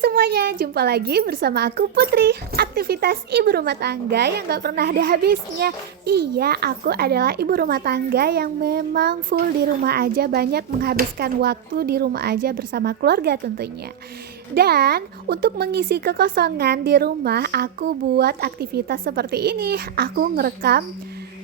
semuanya, jumpa lagi bersama aku Putri. Aktivitas ibu rumah tangga yang gak pernah ada habisnya. Iya, aku adalah ibu rumah tangga yang memang full di rumah aja, banyak menghabiskan waktu di rumah aja bersama keluarga tentunya. Dan untuk mengisi kekosongan di rumah, aku buat aktivitas seperti ini. Aku ngerekam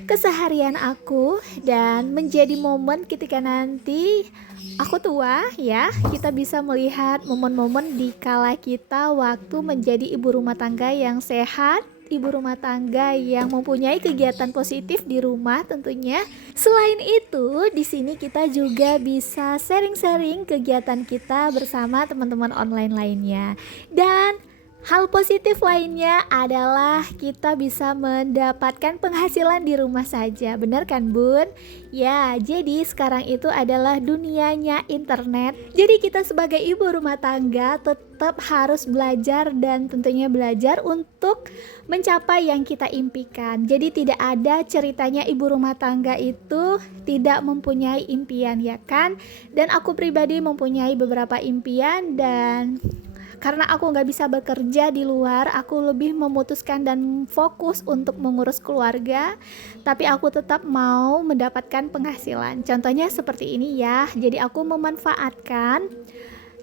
keseharian aku dan menjadi momen ketika nanti aku tua ya, kita bisa melihat momen-momen di kala kita waktu menjadi ibu rumah tangga yang sehat, ibu rumah tangga yang mempunyai kegiatan positif di rumah tentunya. Selain itu, di sini kita juga bisa sharing-sharing kegiatan kita bersama teman-teman online lainnya. Dan hal positif lainnya adalah kita bisa mendapatkan penghasilan di rumah saja. Benar kan, Bun? Ya, jadi sekarang itu adalah dunianya internet. Jadi kita sebagai ibu rumah tangga tetap harus belajar dan tentunya belajar untuk mencapai yang kita impikan. Jadi tidak ada ceritanya ibu rumah tangga itu tidak mempunyai impian, ya kan? Dan aku pribadi mempunyai beberapa impian, dan karena aku nggak bisa bekerja di luar, aku lebih memutuskan dan fokus untuk mengurus keluarga. Tapi aku tetap mau mendapatkan penghasilan. Contohnya seperti ini ya. Jadi aku memanfaatkan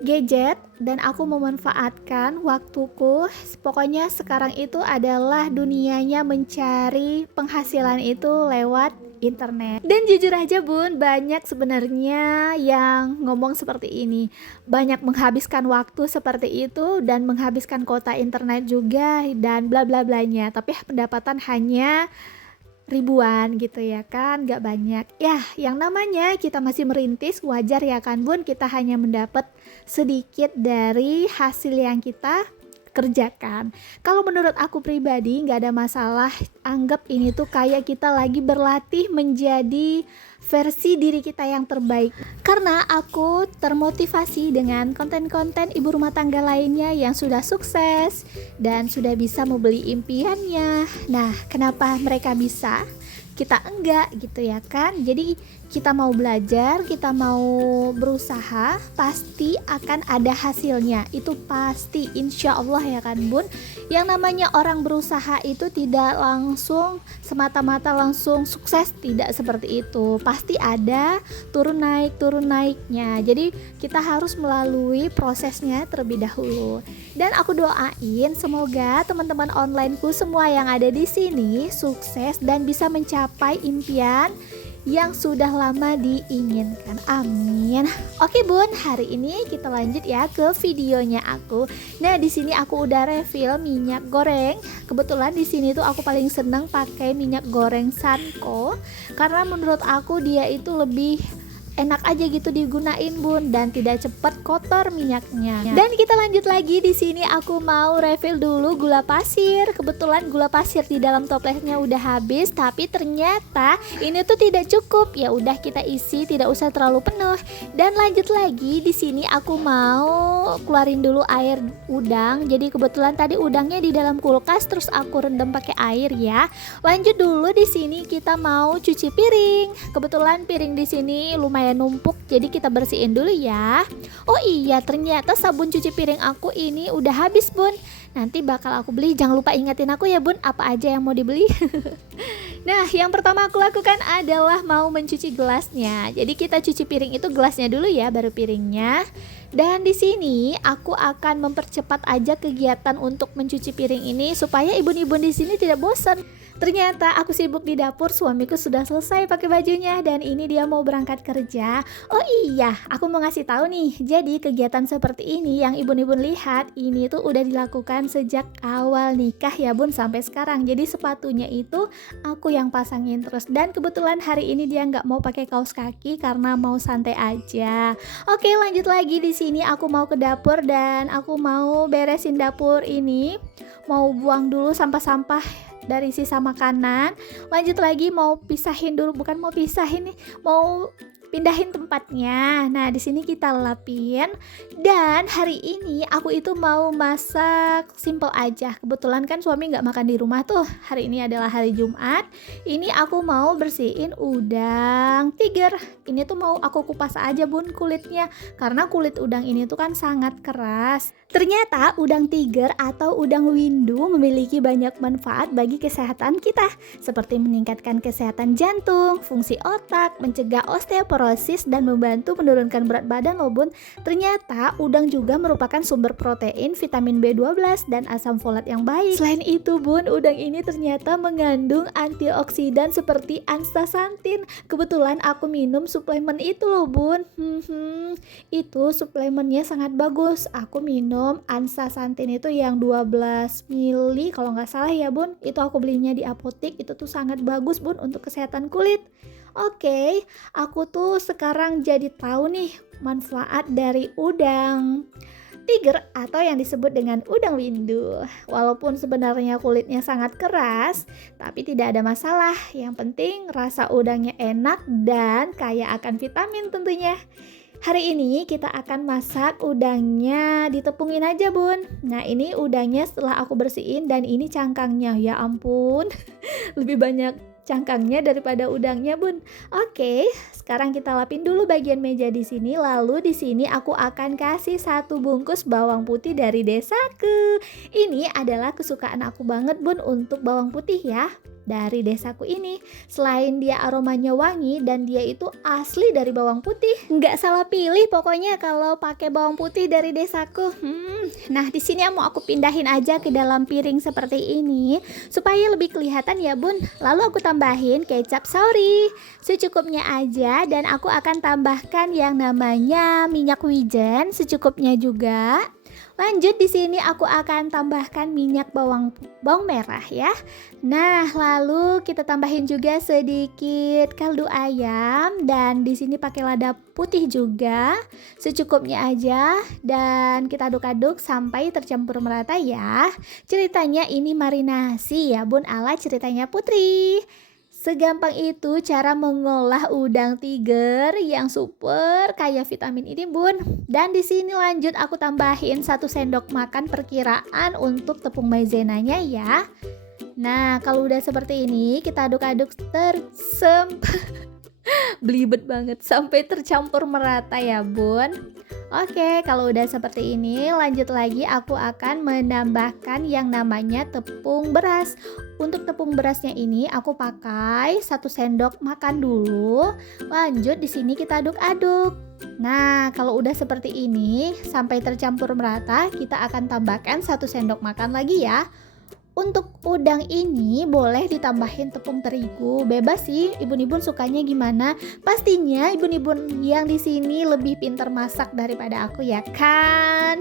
gadget dan aku memanfaatkan waktuku. Pokoknya sekarang itu adalah dunianya mencari penghasilan itu lewat internet. Dan jujur aja Bun, banyak sebenarnya yang ngomong seperti ini, banyak menghabiskan waktu seperti itu dan menghabiskan kuota internet juga dan bla bla blanya, tapi pendapatan hanya ribuan gitu ya kan, gak banyak ya. Yang namanya kita masih merintis, wajar ya kan Bun, kita hanya mendapat sedikit dari hasil yang kita kerjakan. Kalau menurut aku pribadi nggak ada masalah, anggap ini tuh kayak kita lagi berlatih menjadi versi diri kita yang terbaik. Karena aku termotivasi dengan konten-konten ibu rumah tangga lainnya yang sudah sukses dan sudah bisa membeli impiannya. Nah, kenapa mereka bisa? Kita enggak gitu ya kan. Jadi kita mau belajar, kita mau berusaha, pasti akan ada hasilnya. Itu pasti, insya Allah ya kan Bun. Yang namanya orang berusaha itu tidak langsung semata-mata langsung sukses, tidak seperti itu. Pasti ada turun naiknya. Jadi kita harus melalui prosesnya terlebih dahulu. Dan aku doain semoga teman-teman onlineku semua yang ada di sini sukses dan bisa mencapai impian yang sudah lama diinginkan. Amin. Oke Bun, hari ini kita lanjut ya ke videonya aku. Nah, di sini aku udah refill minyak goreng. Kebetulan di sini tuh aku paling seneng pakai minyak goreng Sanko karena menurut aku dia itu lebih enak aja gitu digunain Bun, dan tidak cepat kotor minyaknya. Dan kita lanjut lagi, di sini aku mau refill dulu gula pasir. Kebetulan gula pasir di dalam toplesnya udah habis, tapi ternyata ini tuh tidak cukup. Ya udah kita isi, tidak usah terlalu penuh. Dan lanjut lagi, di sini aku mau keluarin dulu air udang. Jadi kebetulan tadi udangnya di dalam kulkas, terus aku rendam pakai air ya. Lanjut dulu, di sini kita mau cuci piring. Kebetulan piring di sini lumayan numpuk, jadi kita bersihin dulu ya. Oh iya, ternyata sabun cuci piring aku ini udah habis Bun. Nanti bakal aku beli, jangan lupa ingetin aku ya Bun, apa aja yang mau dibeli. Nah, yang pertama aku lakukan adalah mau mencuci gelasnya. Jadi kita cuci piring itu gelasnya dulu ya, baru piringnya. Dan di sini aku akan mempercepat aja kegiatan untuk mencuci piring ini supaya ibu-ibu di sini tidak bosan. Ternyata aku sibuk di dapur, suamiku sudah selesai pakai bajunya dan ini dia mau berangkat kerja. Oh iya, aku mau ngasih tahu nih. Jadi kegiatan seperti ini yang ibu-ibu lihat ini tuh udah dilakukan sejak awal nikah ya Bun sampai sekarang. Jadi sepatunya itu aku yang pasangin terus, dan kebetulan hari ini dia nggak mau pakai kaos kaki karena mau santai aja. Oke, lanjut lagi, di sini aku mau ke dapur dan aku mau beresin dapur ini. Mau buang dulu sampah-sampah dari sisa makanan. Lanjut lagi mau pisahin dulu, bukan mau pisahin nih, mau pindahin tempatnya. Nah, di sini kita lapin. Dan hari ini aku itu mau masak simple aja. Kebetulan kan suami nggak makan di rumah tuh. Hari ini adalah hari Jumat. Ini aku mau bersihin udang tiger. Ini tuh mau aku kupas aja bun kulitnya. Karena kulit udang ini tuh kan sangat keras. Ternyata udang tiger atau udang windu memiliki banyak manfaat bagi kesehatan kita, seperti meningkatkan kesehatan jantung, fungsi otak, mencegah osteoporosis, dan membantu menurunkan berat badan loh bun. Ternyata udang juga merupakan sumber protein, vitamin B12, dan asam folat yang baik. Selain itu bun, udang ini ternyata mengandung antioksidan seperti astaxanthin. Kebetulan aku minum suplemen itu loh bun. Itu suplemennya sangat bagus. Aku minum astaxanthin itu yang 12 mili kalau nggak salah ya bun. Itu aku belinya di apotek. Itu tuh sangat bagus bun untuk kesehatan kulit. Oke, aku tuh sekarang jadi tahu nih manfaat dari udang tiger atau yang disebut dengan udang windu. Walaupun sebenarnya kulitnya sangat keras, tapi tidak ada masalah. Yang penting rasa udangnya enak dan kaya akan vitamin tentunya. Hari ini kita akan masak udangnya, ditepungin aja bun. Nah ini udangnya setelah aku bersihin dan ini cangkangnya, ya ampun lebih banyak cangkangnya daripada udangnya bun. Oke, sekarang kita lapin dulu bagian meja di sini. Lalu di sini aku akan kasih 1 bungkus bawang putih dari desaku. Ini adalah kesukaan aku banget bun untuk bawang putih ya. Dari desaku ini, selain dia aromanya wangi dan dia itu asli dari bawang putih, nggak salah pilih pokoknya kalau pakai bawang putih dari desaku. Nah di sini mau aku pindahin aja ke dalam piring seperti ini supaya lebih kelihatan ya bun. Lalu aku tambahin kecap saori secukupnya aja dan aku akan tambahkan yang namanya minyak wijen secukupnya juga. Lanjut di sini aku akan tambahkan minyak bawang merah ya. Nah, lalu kita tambahin juga sedikit kaldu ayam dan di sini pakai lada putih juga secukupnya aja dan kita aduk-aduk sampai tercampur merata ya. Ceritanya ini marinasi ya Bun, ala ceritanya Putri. Segampang itu cara mengolah udang tiger yang super kaya vitamin ini bun. Dan di sini lanjut aku tambahin 1 sendok makan perkiraan untuk tepung maizenanya ya. Nah kalau udah seperti ini kita aduk-aduk belibet banget sampai tercampur merata ya bun. Oke, kalau udah seperti ini lanjut lagi aku akan menambahkan yang namanya tepung beras. Untuk tepung berasnya ini aku pakai 1 sendok makan dulu. Lanjut di sini kita aduk-aduk. Nah, kalau udah seperti ini sampai tercampur merata, kita akan tambahkan 1 sendok makan lagi ya. Untuk udang ini boleh ditambahin tepung terigu, bebas sih ibu-ibu sukanya gimana. Pastinya ibu-ibu yang di sini lebih pintar masak daripada aku ya kan.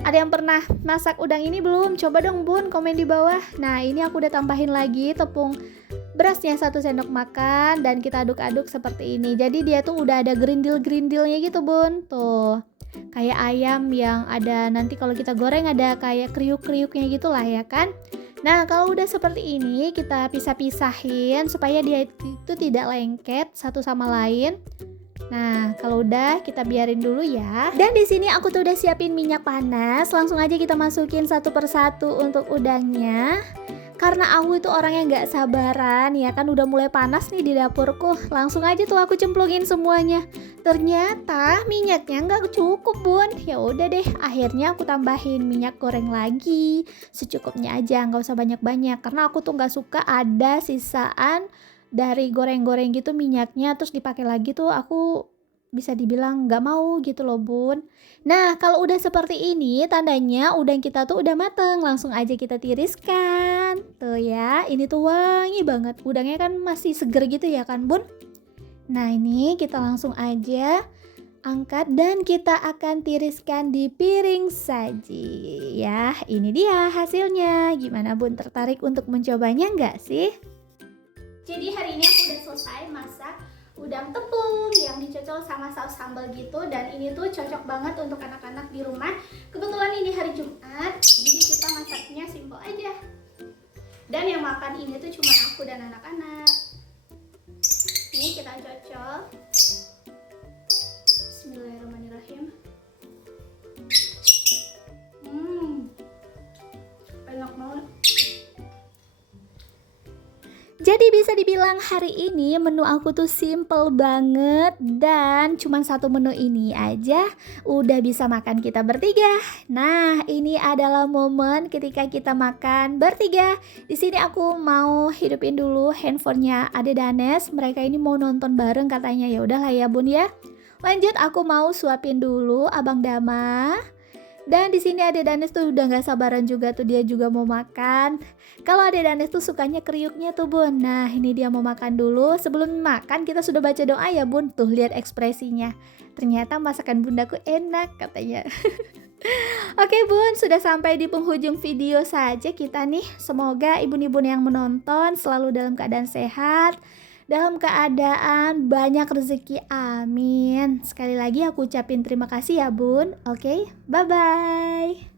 Ada yang pernah masak udang ini belum? Coba dong bun komen di bawah. Nah ini aku udah tambahin lagi tepung berasnya 1 sendok makan dan kita aduk-aduk seperti ini. Jadi dia tuh udah ada gerindil-gerindilnya gitu bun. Tuh kayak ayam yang ada nanti kalau kita goreng ada kayak kriuk-kriuknya gitu lah ya kan. Nah kalau udah seperti ini kita pisah-pisahin supaya dia itu tidak lengket satu sama lain. Nah kalau udah kita biarin dulu ya. Dan di sini aku tuh udah siapin minyak panas. Langsung aja kita masukin satu persatu untuk udangnya. Karena aku itu orang yang gak sabaran ya kan, udah mulai panas nih di dapurku. Langsung aja tuh aku cemplungin semuanya. Ternyata minyaknya gak cukup bun. Ya udah deh, akhirnya aku tambahin minyak goreng lagi. Secukupnya aja, gak usah banyak-banyak. Karena aku tuh gak suka ada sisaan dari goreng-goreng gitu minyaknya terus dipakai lagi tuh aku bisa dibilang nggak mau gitu loh bun. Nah kalau udah seperti ini tandanya udang kita tuh udah mateng. Langsung aja kita tiriskan. Tuh ya, ini tuh wangi banget. Udangnya kan masih seger gitu ya kan bun. Nah ini kita langsung aja angkat dan kita akan tiriskan di piring saji. Ya ini dia hasilnya. Gimana bun, tertarik untuk mencobanya nggak sih? Jadi hari ini aku udah selesai masak udang tepung yang dicocol sama saus sambal gitu, dan ini tuh cocok banget untuk anak-anak di rumah. Kebetulan ini hari Jumat, jadi kita masaknya simple aja. Dan yang makan ini tuh cuma aku dan anak-anak. Ini kita cocol. Jadi bisa dibilang hari ini menu aku tuh simple banget dan cuman satu menu ini aja udah bisa makan kita bertiga. Nah, ini adalah momen ketika kita makan bertiga. Di sini aku mau hidupin dulu handphonenya Ade Danes. Mereka ini mau nonton bareng katanya. Ya udahlah ya Bun ya. Lanjut aku mau suapin dulu Abang Dama. Dan di sini Ade Danes tuh udah nggak sabaran juga tuh dia juga mau makan. Kalau Ade Danes tuh sukanya kriuknya tuh Bun. Nah ini dia mau makan dulu. Sebelum makan kita sudah baca doa ya Bun. Tuh lihat ekspresinya. Ternyata masakan bundaku enak katanya. Oke Bun, sudah sampai di penghujung video saja kita nih. Semoga ibu-ibu yang menonton selalu dalam keadaan sehat, dalam keadaan banyak rezeki, amin. Sekali lagi aku ucapin terima kasih ya Bun. Oke, bye-bye.